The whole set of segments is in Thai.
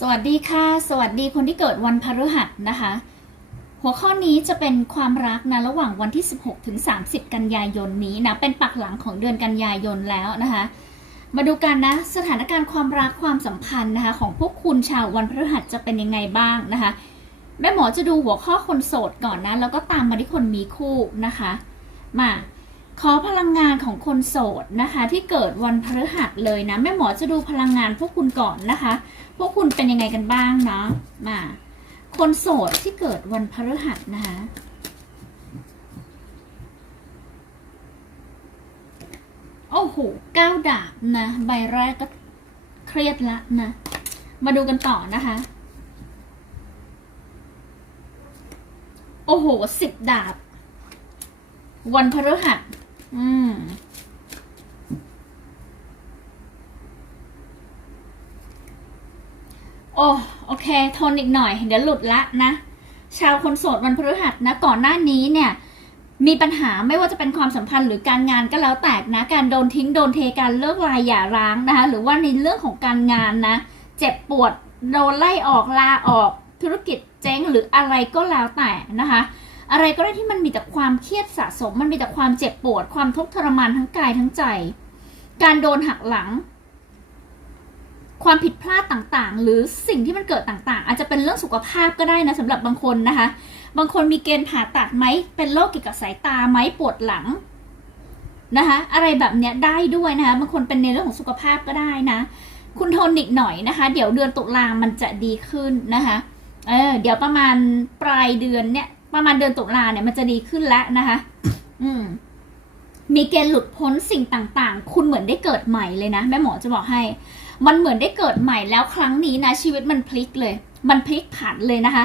สวัสดีค่ะ สวัสดีคนที่เกิดวันพฤหัสนะคะ หัวข้อนี้จะเป็นความรักนะระหว่างวันที่ 16 ถึง 30 กันยายนนี้นะ เป็นปักหลังของเดือนกันยายนแล้วนะคะ มาดูกันนะ สถานการณ์ความรักความสัมพันธ์นะคะ ของพวกคุณชาววันพฤหัสจะเป็นยังไงบ้างนะคะ แม่หมอจะดูหัวข้อคนโสดก่อนนะ แล้วก็ตามมาที่คนมีคู่นะคะ มาขอพลังงานของคนโสดนะคะ ที่เกิดวันพฤหัสเลยนะแม่หมอจะดูพลังงานพวกคุณก่อนนะคะ พวกคุณเป็นยังไงกันบ้างเนาะมา คนโสดที่เกิดวันพฤหัสนะคะโอ้โหก้าวดาบนะ ใบแรกก็เครียดละนะ มาดูกันต่อนะคะ โอ้โหสิบดาบ วันพฤหัส อืม โอ้โอเค ทนอีกหน่อย เดี๋ยวหลุดละนะ ชาวคนโสดวันพฤหัสนะ ก่อนหน้านี้เนี่ย มีปัญหาไม่ว่าจะเป็นความสัมพันธ์หรือการงานก็แล้วแต่นะ การโดนทิ้งโดนเทการเลิกลายหย่าร้างนะคะ หรือว่าในเรื่องของการงานนะ เจ็บปวดโดนไล่ออกลาออกธุรกิจเจ๊งหรืออะไรก็แล้วแต่นะคะ อะไรก็ได้ที่มันมีแต่ความเครียดสะสม มันมีแต่ความเจ็บปวด ความทุกข์ทรมานทั้งกายทั้งใจ การโดนหักหลัง ความผิดพลาดต่างๆ หรือสิ่งที่มันเกิดต่างๆ อาจจะเป็นเรื่องสุขภาพก็ได้นะสำหรับบางคนนะคะ บางคนมีเกณฑ์ผ่าตัดไหมเป็นโรคเกี่ยวกับสายตาไหมปวดหลังนะคะอะไรแบบเนี้ยได้ด้วยนะคะบางคนเป็นในเรื่องของสุขภาพก็ได้นะ คุณทนอีกหน่อยนะคะ เดี๋ยวเดือนตุลามันจะดีขึ้นนะคะเออเดี๋ยวประมาณปลายเดือนเนี่ยประมาณเดือนตุลาเนี่ยมันจะดีขึ้นแล้วนะคะ อืม มีเกณฑ์หลุดพ้นสิ่งต่างๆ คุณเหมือนได้เกิดใหม่เลยนะ แม่หมอจะบอกให้ มันเหมือนได้เกิดใหม่แล้วครั้งนี้นะ ชีวิตมันพลิกเลย มันพลิกผันเลยนะคะ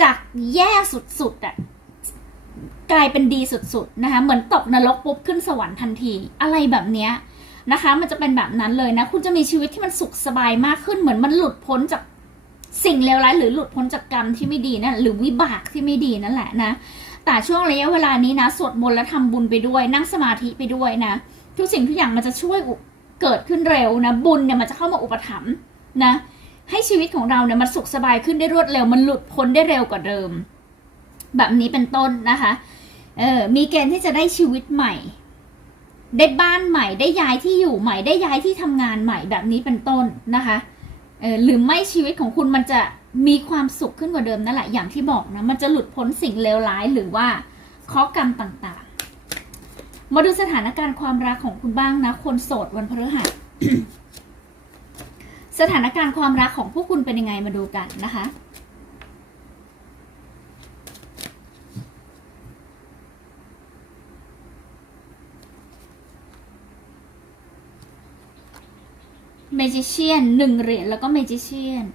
จากแย่สุดๆอะกลายเป็นดีสุดๆนะคะ เหมือนตกนรกปุ๊บขึ้นสวรรค์ทันที อะไรแบบเนี้ยนะคะ มันจะเป็นแบบนั้นเลยนะ คุณจะมีชีวิตที่มันสุขสบายมากขึ้น เหมือนมันหลุดพ้นจากสิ่งเลวร้ายหรือหลุดพ้นจากกรรมที่ไม่ดีนะหรือวิบากที่ไม่ดีนั่นแหละนะ แต่ช่วงระยะเวลานี้นะสวดมนต์และทำบุญไปด้วย นั่งสมาธิไปด้วยนะ ทุกสิ่งทุกอย่างมันจะช่วยเกิดขึ้นเร็วนะบุญเนี่ยมันจะเข้ามาอุปถัมภ์นะให้ชีวิตของเราเนี่ยมันสุขสบายขึ้นได้รวดเร็ว มันหลุดพ้นได้เร็วกว่าเดิม แบบนี้เป็นต้นนะคะเออมีเกณฑ์ที่จะได้ชีวิตใหม่ ได้บ้านใหม่ ได้ย้ายที่อยู่ใหม่ ได้ย้ายที่ทำงานใหม่แบบนี้เป็นต้นนะคะเออหรือไม่ชีวิตของคุณมันจะ มีความสุขขึ้นกว่าเดิมนั่นแหละอย่างที่บอกนะ มันจะหลุดพ้นสิ่งเลวร้ายหรือว่าเคราะห์กรรมต่างๆ มาดูสถานการณ์ความรักของคุณบ้างนะ คนโสดวันพฤหัสสถานการณ์ความรักของพวกคุณเป็นยังไงมาดูกันนะคะเมจิเชียนหนึ่งเหรียญแล้วก็เมจิเชียน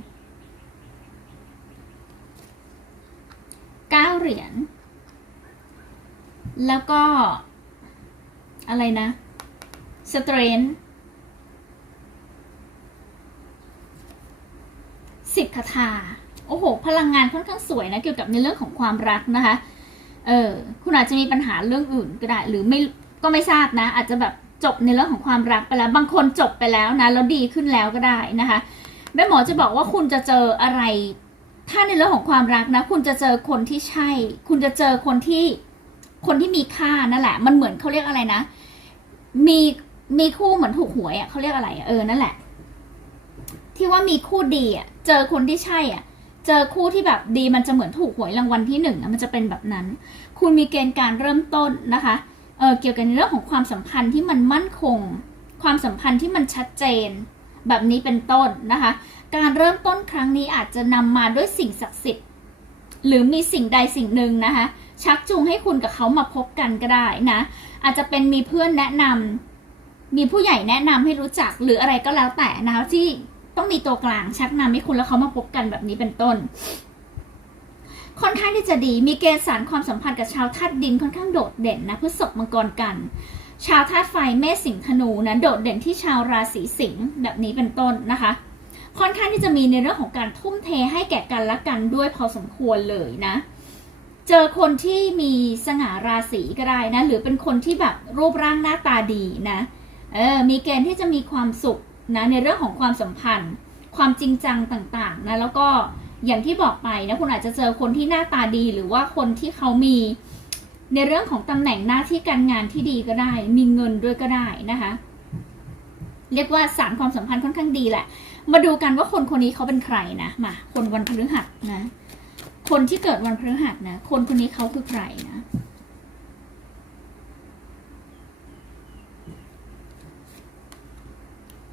เหรียญ แล้วก็ อะไรนะสเตรนสิบคาถาโอ้โห พลังงานค่อนข้างสวยนะ เกี่ยวกับในเรื่องของความรักนะคะ เออ คุณอาจจะมีปัญหาเรื่องอื่นก็ได้ หรือไม่ก็ไม่ทราบนะ อาจจะแบบจบในเรื่องของความรักไปแล้ว บางคนจบไปแล้วนะ แล้วดีขึ้นแล้วก็ได้นะคะ แม่หมอจะบอกว่าคุณจะเจออะไร ถ้าในเรื่องของความรักนะ คุณจะเจอคนที่ใช่ คุณจะเจอคนที่ คนที่มีค่านั่นแหละ มันเหมือนเขาเรียกอะไรนะ มีมีคู่เหมือนถูกหวยอะเขาเรียกอะไรเออนั่นแหละ ที่ว่ามีคู่ดีอะ เจอคนที่ใช่อะ เจอคู่ที่แบบดีมันจะเหมือนถูกหวยรางวัลที่หนึ่งอะมันจะเป็นแบบนั้น คุณมีเกณฑ์การเริ่มต้นนะคะเออเกี่ยวกับในเรื่องของความสัมพันธ์ที่มันมั่นคง ความสัมพันธ์ที่มันชัดเจน แบบนี้เป็นต้นนะคะ การเริ่มต้นครั้งนี้อาจจะนำมาด้วยสิ่งศักดิ์สิทธิ์ หรือมีสิ่งใดสิ่งหนึ่งนะคะ ชักจูงให้คุณกับเขามาพบกันก็ได้นะ อาจจะเป็นมีเพื่อนแนะนำมีผู้ใหญ่แนะนำให้รู้จักหรืออะไรก็แล้วแต่นะคะที่ต้องมีตัวกลางชักนำให้คุณแล้วเขามาพบกันแบบนี้เป็นต้น ค่อนข้างที่จะดี มีเกณฑ์สารความสัมพันธ์กับชาวธาตุดินค่อนข้างโดดเด่นนะพฤษภมังกรกัน ชาวธาตุไฟเมษสิงห์ธนูนะโดดเด่นที่ชาวราศีสิงห์แบบนี้เป็นต้นนะคะ ค่อนข้างที่จะมีในเรื่องของการทุ่มเทให้แก่กันและกันด้วยพอสมควรเลยนะ เจอคนที่มีสง่าราศีก็ได้นะ หรือเป็นคนที่แบบรูปร่างหน้าตาดีนะเออมีเกณฑ์ที่จะมีความสุขนะในเรื่องของความสัมพันธ์ ความจริงจังต่างๆนะแล้วก็อย่างที่บอกไปนะคุณอาจจะเจอคนที่หน้าตาดีหรือว่าคนที่เขามีในเรื่องของตำแหน่งหน้าที่การงานที่ดีก็ได้ มีเงินด้วยก็ได้นะคะ เรียกว่าสารความสัมพันธ์ค่อนข้างดีแหละ มาดูกันว่าคนคนนี้เขาเป็นใครนะ มา คนวันพฤหัสนะ คนที่เกิดวันพฤหัสนะ คนคนนี้เขาคือใครนะ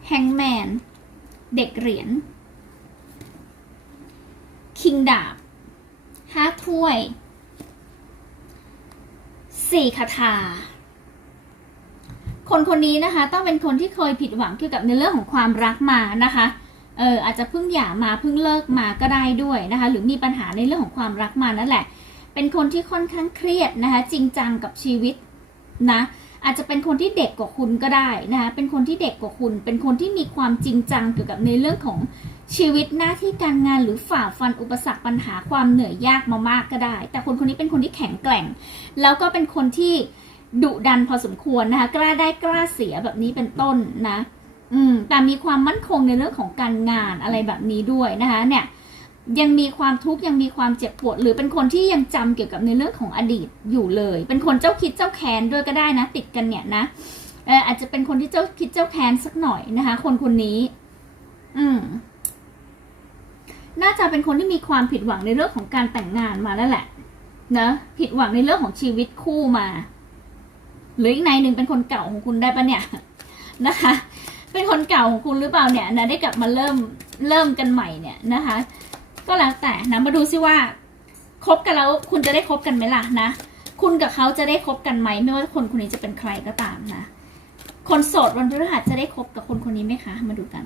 แฮงแมน เด็กเหรียญ คิงดาบ ห้าถ้วย สี่คาถาคนคนนี้นะคะ ต้องเป็นคนที่เคยผิดหวังเกี่ยวกับในเรื่องของความรักมานะคะ เอออาจจะเพิ่งหย่ามาเพิ่งเลิกมาก็ได้ด้วยนะคะ หรือมีปัญหาในเรื่องของความรักมานั่นแหละ เป็นคนที่ค่อนข้างเครียดนะคะ จริงจังกับชีวิตนะอาจจะเป็นคนที่เด็กกว่าคุณก็ได้นะคะ เป็นคนที่เด็กกว่าคุณ เป็นคนที่มีความจริงจังเกี่ยวกับในเรื่องของชีวิตหน้าที่การงานหรือฝ่าฟันอุปสรรคปัญหาความเหนื่อยยากมามากก็ได้ แต่คนคนนี้เป็นคนที่แข็งแกร่ง แล้วก็เป็นคนที่ดุดันพอสมควรนะคะ กล้าได้กล้าเสียแบบนี้เป็นต้นนะ อืมแต่มีความมั่นคงในเรื่องของการงานอะไรแบบนี้ด้วยนะคะ เนี่ยยังมีความทุกข์ยังมีความเจ็บปวด หรือเป็นคนที่ยังจำเกี่ยวกับในเรื่องของอดีตอยู่เลย เป็นคนเจ้าคิดเจ้าแค้นด้วยก็ได้นะ ติดกันเนี่ยนะเอออาจจะเป็นคนที่เจ้าคิดเจ้าแค้นสักหน่อยนะคะ คนคนนี้ อืมน่าจะเป็นคนที่มีความผิดหวังในเรื่องของการแต่งงานมาแล้วแหละนะผิดหวังในเรื่องของชีวิตคู่มา หรืออีกในหนึ่งเป็นคนเก่าของคุณได้ปะเนี่ยนะคะ เป็นคนเก่าของคุณหรือเปล่าเนี่ยนะได้กลับมาเริ่มเริ่มกันใหม่เนี่ยนะคะ ก็แล้วแต่นะมาดูซิว่าคบกันแล้วคุณจะได้คบกันไหมล่ะนะ คุณกับเขาจะได้คบกันไหมไม่ว่าคนคนนี้จะเป็นใครก็ตามนะ คนโสดวันพฤหัสจะได้คบกับคนคนนี้ไหมคะ มาดูกัน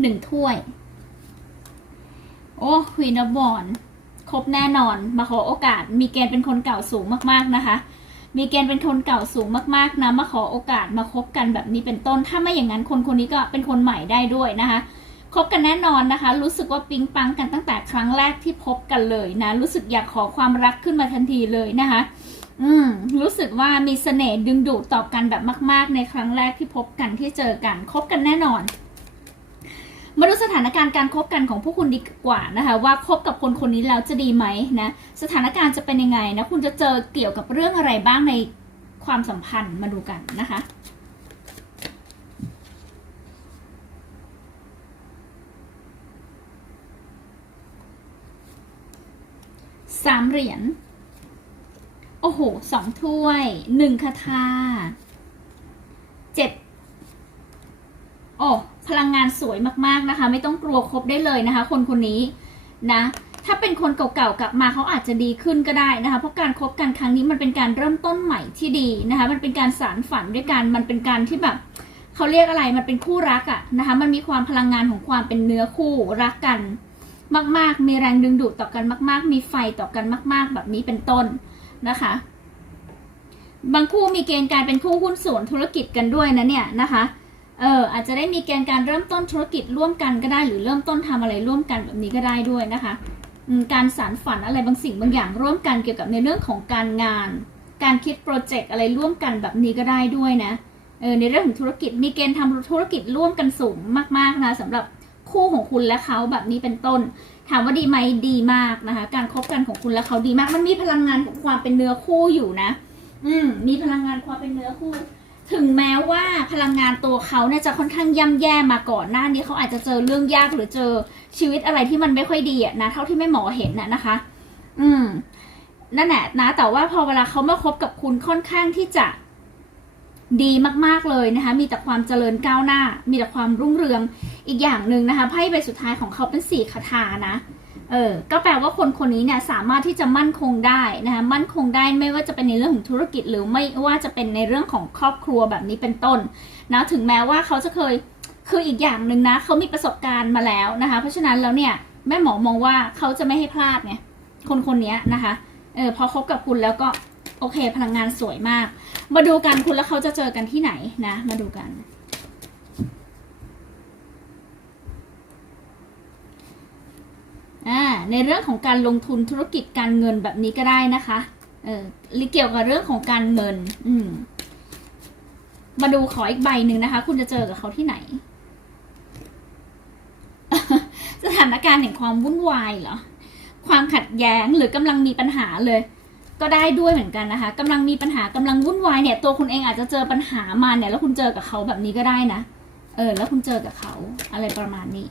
หนึ่งถ้วย โอ้ควีนบอลครบแน่นอน มาขอโอกาส มีเกณฑ์เป็นคนเก่าสูงมากๆนะคะ มีเกณฑ์เป็นคนเก่าสูงมากๆนะมาขอโอกาสมาคบกันแบบนี้เป็นต้น ถ้าไม่อย่างนั้นคนคนนี้ก็เป็นคนใหม่ได้ด้วยนะคะคบกันแน่นอนนะคะ รู้สึกว่าปิ๊งปังกันตั้งแต่ครั้งแรกที่พบกันเลยนะ รู้สึกอยากขอความรักขึ้นมาทันทีเลยนะคะ อืม รู้สึกว่ามีเสน่ห์ดึงดูดต่อกันแบบมาก ๆ ในครั้งแรกที่พบกันที่เจอกัน คบกันแน่นอน มาดูสถานการณ์การคบกันของพวกคุณดีกว่านะคะว่าคบกับคนคนนี้แล้วจะดีไหมนะสถานการณ์จะเป็นยังไงนะคุณจะเจอเกี่ยวกับเรื่องอะไรบ้างในความสัมพันธ์มาดูกันนะคะสามเหรียญ โอ้โห สองถ้วย หนึ่งคาถาเจ็ด โอ้ พลังงานสวยมากๆนะคะ ไม่ต้องกลัวครบได้เลยนะคะ คนคนนี้นะ ถ้าเป็นคนเก่าๆกลับมาเขาอาจจะดีขึ้นก็ได้นะคะ เพราะการคบกันครั้งนี้มันเป็นการเริ่มต้นใหม่ที่ดีนะคะ มันเป็นการสารฝันด้วยกัน มันเป็นการที่แบบเขาเรียกอะไร มันเป็นคู่รักอะนะคะ มันมีความพลังงานของความเป็นเนื้อคู่รักกัน มากๆ มีแรงดึงดูดต่อกันมาก ๆ มีไฟต่อกันมาก ๆ แบบนี้เป็นต้นนะคะบางคู่มีเกณฑ์การเป็นคู่หุ้นส่วนธุรกิจกันด้วยนะเนี่ยนะคะ เอออาจจะได้มีเกณฑ์การเริ่มต้นธุรกิจร่วมกันก็ได้ หรือเริ่มต้นทำอะไรร่วมกันแบบนี้ก็ได้ด้วยนะคะการสารฝันอะไรบางสิ่งบางอย่างร่วมกันเกี่ยวกับในเรื่องของการงาน การคิดโปรเจกต์อะไรร่วมกันแบบนี้ก็ได้ด้วยนะเออในเรื่องของธุรกิจมีเกณฑ์ทำธุรกิจร่วมกันสูงมากๆนะสำหรับคู่ของคุณและเขาแบบนี้เป็นต้น ถามว่าดีไหมดีมากนะคะ การคบกันของคุณและเขาดีมาก มันมีพลังงานของความเป็นเนื้อคู่อยู่นะ อืมมีพลังงานความเป็นเนื้อคู่ ถึงแม้ว่าพลังงานตัวเขาเนี่ยจะค่อนข้างย่ำแย่มาก่อนหน้านี้เขาอาจจะเจอเรื่องยากหรือเจอชีวิตอะไรที่มันไม่ค่อยดีอะนะเท่าที่แม่หมอเห็นน่ะนะคะ อืม นั่นแหละนะ แต่ว่าพอเวลาเขามาคบกับคุณค่อนข้างที่จะดีมากๆเลยนะคะ มีแต่ความเจริญก้าวหน้า มีแต่ความรุ่งเรืองอีกอย่างหนึ่งนะคะไพ่ใบสุดท้ายของเขาเป็นสี่คาถานะ เออ ก็แปลว่าคนคนนี้เนี่ยสามารถที่จะมั่นคงได้นะคะมั่นคงได้ไม่ว่าจะเป็นในเรื่องของธุรกิจ หรือไม่ว่าจะเป็นในเรื่องของครอบครัวแบบนี้เป็นต้นนะถึงแม้ว่าเขาจะเคยคืออีกอย่างหนึ่งนะเขามีประสบการณ์มาแล้วนะคะเพราะฉะนั้นแล้วเนี่ยแม่หมอมองว่าเขาจะไม่ให้พลาดไงคนคนนี้นะคะเออพอคบกับคุณแล้วก็โอเคพลังงานสวยมาก มาดูกันคุณแล้วเขาจะเจอกันที่ไหนนะ มาดูกัน อ่าในเรื่องของการลงทุนธุรกิจการเงินแบบนี้ก็ได้นะคะเออหรือเกี่ยวกับเรื่องของการเงิน อืมมาดูขออีกใบหนึ่งนะคะ คุณจะเจอกับเขาที่ไหน สถานการณ์แห่งความวุ่นวายเหรอ ความขัดแย้งหรือกำลังมีปัญหาเลย ก็ได้ด้วยเหมือนกันนะคะกำลังมีปัญหากำลังวุ่นวายเนี่ย ตัวคุณเองอาจจะเจอปัญหามาเนี่ย แล้วคุณเจอกับเขาแบบนี้ก็ได้นะ เออ แล้วคุณเจอกับเขา อะไรประมาณนี้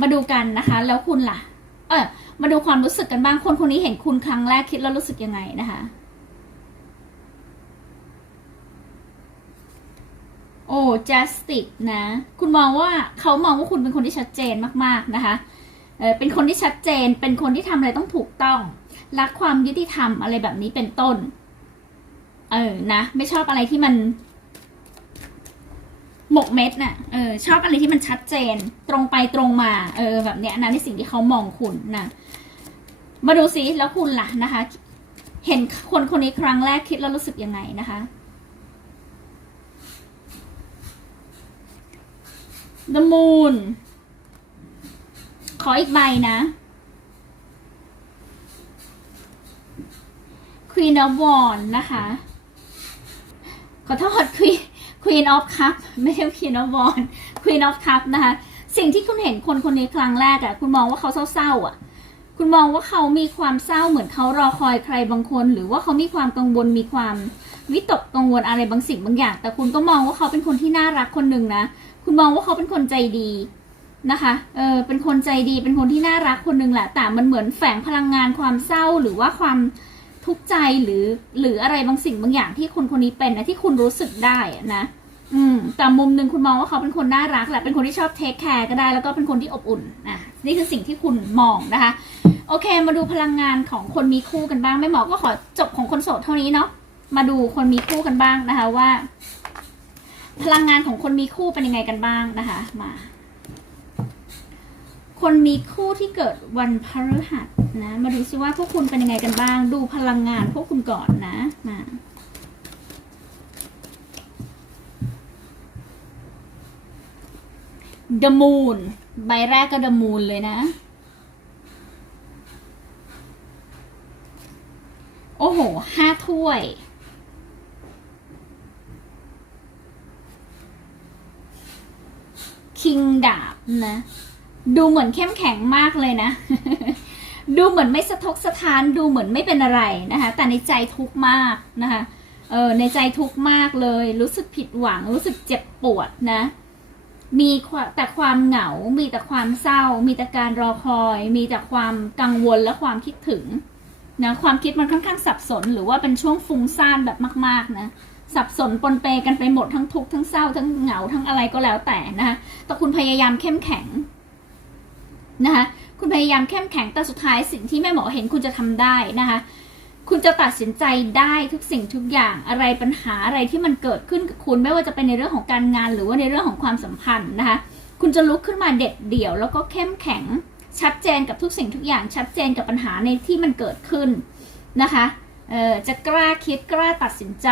มาดูกันนะคะ แล้วคุณล่ะ เออมาดูความรู้สึกกันบ้างคนคนนี้เห็นคุณครั้งแรกคิดแล้วรู้สึกยังไงนะคะโอ้จัสติกนะ คุณมองว่าเขามองว่าคุณเป็นคนที่ชัดเจนมากๆนะคะเออเป็นคนที่ชัดเจน เป็นคนที่ทำอะไรต้องถูกต้อง รักความยุติธรรมอะไรแบบนี้เป็นต้น เออนะ ไม่ชอบอะไรที่มัน หมกเม็ดน่ะ เออ ชอบอะไรที่มันชัดเจน ตรงไปตรงมา เออ แบบเนี้ยนะในสิ่งที่เขามองคุณนะ มาดูซิแล้วคุณล่ะนะคะ เห็นคนคนนี้ครั้งแรกคิดแล้วรู้สึกยังไงนะคะ The Moon ขออีกใบนะ Queen of Wands นะคะ ขอโทษ Queen Queen of Cup ไม่ใช่ Queen of w a n d Queen of Cup นะคะ สิ่งที่คุณเห็นคนคนนี้ครั้งแรกอะคุณมองว่าเขาเศร้าๆอะคุณมองว่าเขามีความเศร้าเหมือนเขารอคอยใครบางคน หรือว่าเขามีความกังวลมีความวิตกกังวลอะไรบางสิ่งบางอย่าง แต่คุณก็มองว่าเขาเป็นคนที่น่ารักคนหนึ่งนะ คุณมองว่าเขาเป็นคนใจดีนะคะ เออเป็นคนใจดี เป็นคนที่น่ารักคนหนึ่งแหละ แต่มันเหมือนแฝงพลังงานความเศร้าหรือว่าความ ทุกข์ใจหรือหรืออะไรบางสิ่งบางอย่างที่คนคนนี้เป็นนะที่คุณรู้สึกได้นะ อืมแต่มุมหนึ่งคุณมองว่าเขาเป็นคนน่ารักแหละเป็นคนที่ชอบเทคแคร์ก็ได้แล้วก็เป็นคนที่อบอุ่นอะนี่คือสิ่งที่คุณมองนะคะ โอเค มาดูพลังงานของคนมีคู่กันบ้างไม่หมอก็ขอจบของคนโสดเท่านี้เนาะมาดูคนมีคู่กันบ้างนะคะว่า พลังงานของคนมีคู่เป็นยังไงกันบ้างนะคะ มา คนมีคู่ที่เกิดวันพฤหัส นะมาดูซิว่าพวกคุณเป็นยังไงกันบ้าง ดูพลังงานพวกคุณก่อนนะมา The Moon ใบแรกก็ The Moon เลยนะ โอ้โหห้าถ้วย คิงดาบนะ ดูเหมือนเข้มแข็งมากเลยนะ ดูเหมือนไม่สะทกสะท้านดูเหมือนไม่เป็นอะไรนะคะ แต่ในใจทุกข์มากนะคะเออในใจทุกข์มากเลย รู้สึกผิดหวัง รู้สึกเจ็บปวดนะ มีแต่ความเหงา มีแต่ความเศร้า มีแต่การรอคอย มีแต่ความกังวลและความคิดถึงนะความคิดมันค่อนข้างสับสน หรือว่าเป็นช่วงฟุ้งซ่านแบบมาก ๆนะสับสนปนเปกันไปหมดทั้งทุกข์ทั้งเศร้าทั้งเหงาทั้งอะไรก็แล้วแต่นะคะแต่คุณพยายามเข้มแข็งนะคะ คุณพยายามเข้มแข็งแต่สุดท้ายสิ่งที่แม่หมอเห็นคุณจะทำได้นะคะ คุณจะตัดสินใจได้ทุกสิ่งทุกอย่างอะไรปัญหาอะไรที่มันเกิดขึ้นกับคุณไม่ว่าจะเป็นในเรื่องของการงาน หรือว่าในเรื่องของความสัมพันธ์นะคะ คุณจะลุกขึ้นมาเด็ดเดี่ยว แล้วก็เข้มแข็งชัดเจนกับทุกสิ่งทุกอย่างชัดเจนกับปัญหาในที่มันเกิดขึ้นนะคะเออจะกล้าคิดกล้าตัดสินใจ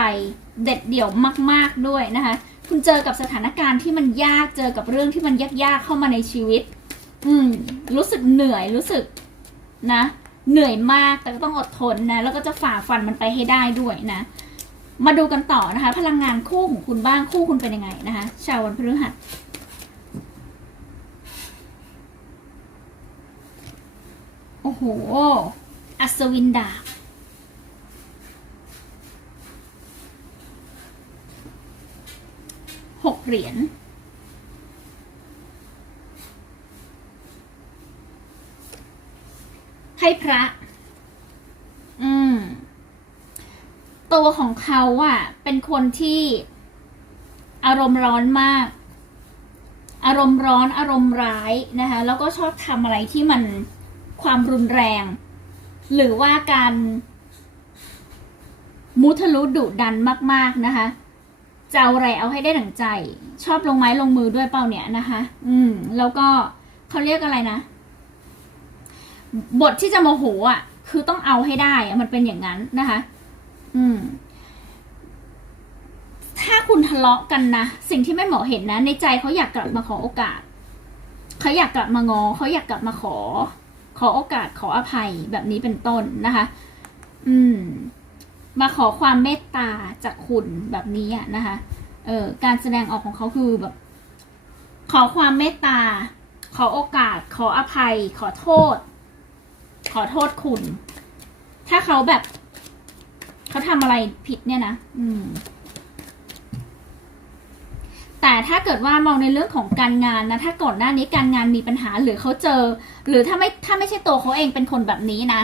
เด็ดเดี่ยวมาก ๆด้วยนะคะ คุณเจอกับสถานการณ์ที่มันยากเจอกับเรื่องที่มันยากๆเข้ามาในชีวิต อืม รู้สึกเหนื่อยรู้สึกนะ เหนื่อยมากแต่ก็ต้องอดทนนะ แล้วก็จะฝ่าฟันมันไปให้ได้ด้วยนะ มาดูกันต่อนะคะ พลังงานคู่ของคุณบ้างคู่คุณเป็นยังไงนะคะ ชาววันพฤหัสโอ้โห อัศวินดาบหกเหรียญ ให้พระ อืม ตัวของเขาอะเป็นคนที่อารมณ์ร้อนมาก อารมณ์ร้อน อารมณ์ร้ายนะคะ แล้วก็ชอบทำอะไรที่มันความรุนแรง หรือว่าการมุทะลุดุดันมาก ๆ นะคะจะเอาอะไรเอาให้ได้ดั่งใจ ชอบลงไม้ลงมือด้วยเปล่าเนี่ยนะคะ อืม แล้วก็เขาเรียกอะไรนะ บทที่จะโมโหอะ คือต้องเอาให้ได้มันเป็นอย่างนั้นนะคะ อืม ถ้าคุณทะเลาะกันนะ สิ่งที่แม่หมอเห็นนะ ในใจเขาอยากกลับมาขอโอกาส เขาอยากกลับมางอ เขาอยากกลับมาขอ ขอโอกาสขออภัยแบบนี้เป็นต้นนะคะ อืม มาขอความเมตตาจากคุณแบบนี้อะนะคะ เออการแสดงออกของเขาคือแบบ ขอความเมตตา ขอโอกาส ขออภัย ขอโทษ ขอโทษคุณ ถ้าเขาแบบ เขาทำอะไรผิดเนี่ยนะอืม แต่ถ้าเกิดว่ามองในเรื่องของการงานนะ ถ้าก่อนหน้านี้การงานมีปัญหาหรือเขาเจอ หรือถ้าไม่ถ้าไม่ใช่ตัวเขาเองเป็นคนแบบนี้นะ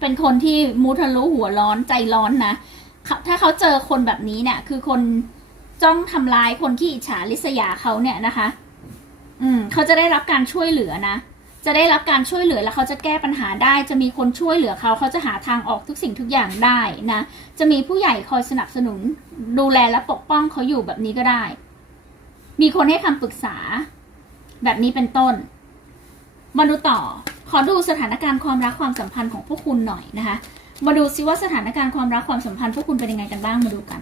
เป็นคนที่มุทะลุหัวร้อนใจร้อนนะถ้าเขาเจอคนแบบนี้เนี่ย คือคนจ้องทำร้ายคนที่อิจฉาริษยาเขาเนี่ยนะคะ อืม เขาจะได้รับการช่วยเหลือนะ จะได้รับการช่วยเหลือแล้วเขาจะแก้ปัญหาได้ จะมีคนช่วยเหลือเขาเขาจะหาทางออกทุกสิ่งทุกอย่างได้นะจะมีผู้ใหญ่คอยสนับสนุน ดูแลและปกป้องเขาอยู่แบบนี้ก็ได้ มีคนให้คำปรึกษา แบบนี้เป็นต้นมาดูต่อ ขอดูสถานการณ์ความรักความสัมพันธ์ของพวกคุณหน่อยนะคะ มาดูซิว่าสถานการณ์ความรักความสัมพันธ์พวกคุณเป็นยังไงกันบ้างมาดูกัน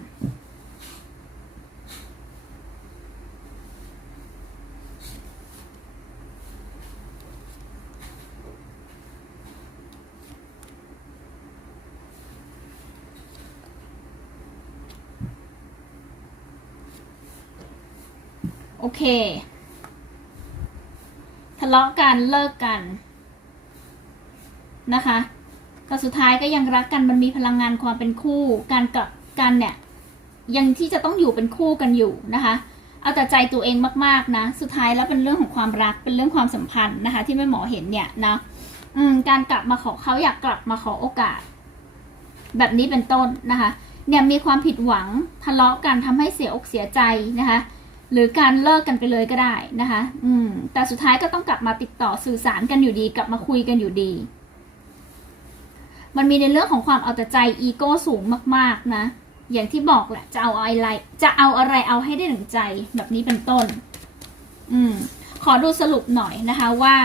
โอเค ทะเลาะกันเลิกกันนะคะก็สุดท้ายก็ยังรักกันมันมีพลังงานความเป็นคู่ การกลับกันเนี่ยยังที่จะต้องอยู่เป็นคู่กันอยู่นะคะ เอาแต่ใจตัวเองมากๆนะ สุดท้ายแล้วเป็นเรื่องของความรักเป็นเรื่องความสัมพันธ์นะคะ ที่แม่หมอเห็นเนี่ยนะอืมการกลับมาขอเขาอยากกลับมาขอโอกาส แบบนี้เป็นต้นนะคะ เนี่ยมีความผิดหวังทะเลาะกันทำให้เสียอกเสียใจนะคะ หรือการเลิกกันไปเลยก็ได้นะคะ อืม แต่สุดท้ายก็ต้องกลับมาติดต่อสื่อสารกันอยู่ดี กลับมาคุยกันอยู่ดี มันมีในเรื่องของความเอาแต่ใจอีโก้สูงมาก ๆ นะ อย่างที่บอกแหละ จะเอาอะไร จะเอาอะไรเอาให้ได้ถึงใจแบบนี้เป็นต้น อืม ขอดูสรุปหน่อยนะคะว่า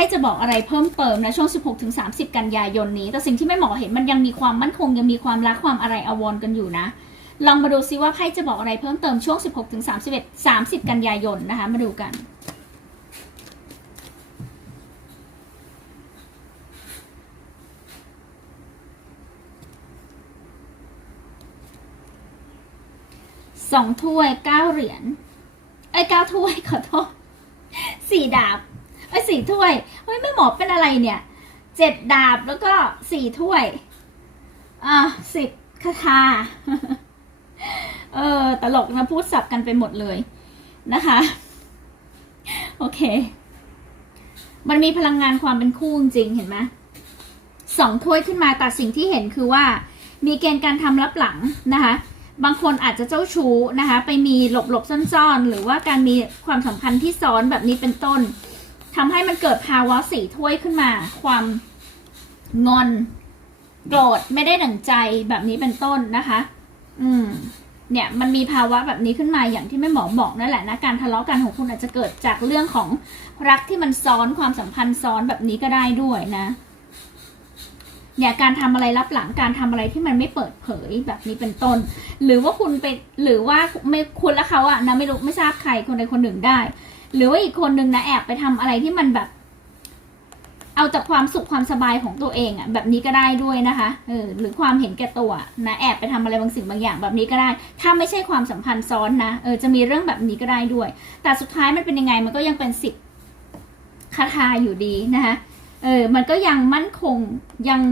ใครจะบอกอะไรเพิ่มเติมนะช่วง 16-30 กันยายนนี้ แต่สิ่งที่แม่หมอเห็นมันยังมีความมั่นคงยังมีความรักความอะไรอวรกันอยู่นะ ลองมาดูซิว่าไพ่จะบอกอะไรเพิ่มเติมช่วง 16-31 30 กันยายนนะคะ มาดูกันสองถ้วยเก้าเหรียญไอ้เก้าถ้วยขอโทษสี่ดาบ ไอ้สี่ถ้วยเฮ้ยแม่หมอเป็นอะไรเนี่ยเจ็ดดาบแล้วก็สี่ถ้วย อ่าสิบคาถาเออ ตลกนะพูดสับกันไปหมดเลยนะคะ โอเค มันมีพลังงานความเป็นคู่จริงเห็นไหมสองถ้วยขึ้นมาแต่สิ่งที่เห็นคือว่า มีเกณฑ์การทำรับหลังนะคะ บางคนอาจจะเจ้าชู้นะคะ ไปมีหลบหลบซ่อนๆ หรือว่าการมีความสัมพันธ์ที่ซ้อนแบบนี้เป็นต้น ทำให้มันเกิดภาวะสีถ้วยขึ้นมา ความงอนโกรธไม่ได้ดั่งใจแบบนี้เป็นต้นนะคะ อืม เนี่ยมันมีภาวะแบบนี้ขึ้นมาอย่างที่แม่หมอบอกนั่นแหละนะการทะเลาะกันของคุณอาจจะเกิดจากเรื่องของรักที่มันซ้อนความสัมพันธ์ซ้อนแบบนี้ก็ได้ด้วยนะ เนี่ยการทำอะไรรับหลังการทำอะไรที่มันไม่เปิดเผยแบบนี้เป็นต้น หรือว่าคุณไปหรือว่าไม่คุณและเขาอะนะไม่รู้ไม่ทราบใครคนใดคนหนึ่งได้ หรือว่าอีกคนหนึ่งนะแอบไปทำอะไรที่มันแบบ เอาจากความสุขความสบายของตัวเองอะแบบนี้ก็ได้ด้วยนะคะเออหรือความเห็นแก่ตัวนะแอบไปทำอะไรบางสิ่งบางอย่าง แบบนี้ก็ได้ ถ้าไม่ใช่ความสัมพันธ์ซ้อนนะเออจะมีเรื่องแบบนี้ก็ได้ด้วย แต่สุดท้ายมันเป็นยังไงมันก็ยังเป็นสิบคาถาอยู่ดีนะคะเออ มันก็ยังมั่นคงยัง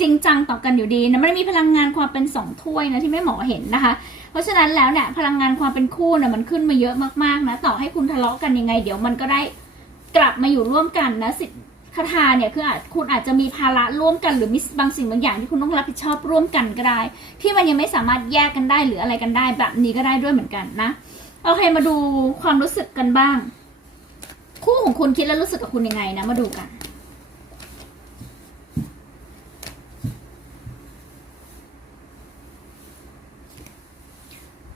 จริงจังต่อกันอยู่ดีนะมันมีพลังงานความเป็นสองถ้วยนะที่แม่หมอเห็นนะคะ เพราะฉะนั้นแล้วเนี่ยพลังงานความเป็นคู่เนี่ยมันขึ้นมาเยอะมากๆนะต่อให้คุณทะเลาะกันยังไง เดี๋ยวมันก็ได้กลับมาอยู่ร่วมกันนะสิคาถาเนี่ยคืออาจคุณอาจจะมีภาระร่วมกันหรือมีบางสิ่งบางอย่างที่คุณต้องรับผิดชอบร่วมกันก็ได้ ที่มันยังไม่สามารถแยกกันได้หรืออะไรกันได้ แบบนี้ก็ได้ด้วยเหมือนกันนะโอเคมาดูความรู้สึกกันบ้าง คู่ของคุณคิดแล้วรู้สึกกับคุณยังไงนะมาดูกัน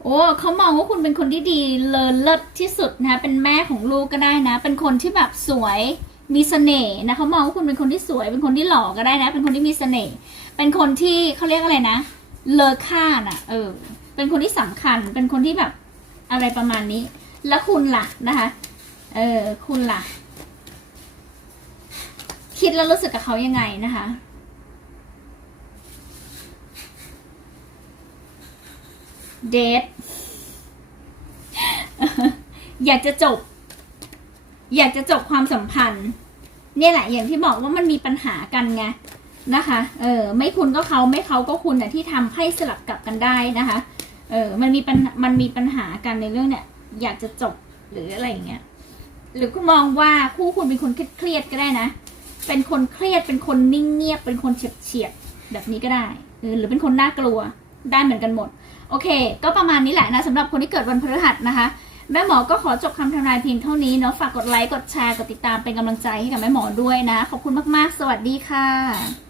อ้เขามองว่าคุณเป็นคนที่ดีเลอเลิศที่สุดนะ เป็นแม่ของลูกก็ได้นะ เป็นคนที่แบบสวยมีเสน่ห์นะเขามองว่าคุณเป็นคนที่สวย เป็นคนที่หล่อก็ได้นะ เป็นคนที่มีเสน่ห์เป็นคนที่เขาเรียกอะไรนะ เลอค่าน่ะ เออ เป็นคนที่สำคัญ เป็นคนที่แบบอะไรประมาณนี้ แล้วคุณล่ะนะคะ เออคุณล่ะ คิดแล้วรู้สึกกับเขายังไงนะคะ เดทอยากจะจบ อยากจะจบความสัมพันธ์ เนี่ยแหละ อย่างที่บอกว่ามันมีปัญหากันไงนะคะ เออ ไม่คุณก็เขาไม่เขาก็คุณน่ะที่ทำให้สลับกลับกันได้นะคะ เออ มันมีปัญมันมีปัญหากันในเรื่องเนี่ย อยากจะจบหรืออะไรอย่างเงี้ย หรือคุณมองว่าคู่คุณเป็นคนเครียดก็ได้นะ เป็นคนเครียด เป็นคนนิ่งเงียบ เป็นคนเฉียบเฉียบแบบนี้ก็ได้เออหรือเป็นคนน่ากลัว ได้เหมือนกันหมด โอเค ก็ประมาณนี้แหละนะสำหรับคนที่เกิดวันพฤหัสนะคะ แม่หมอก็ขอจบคำทำนายเพียงเท่านี้เนาะฝากกดไลค์กดแชร์กดติดตามเป็นกำลังใจให้กับแม่หมอด้วยนะ ขอบคุณมากๆ สวัสดีค่ะ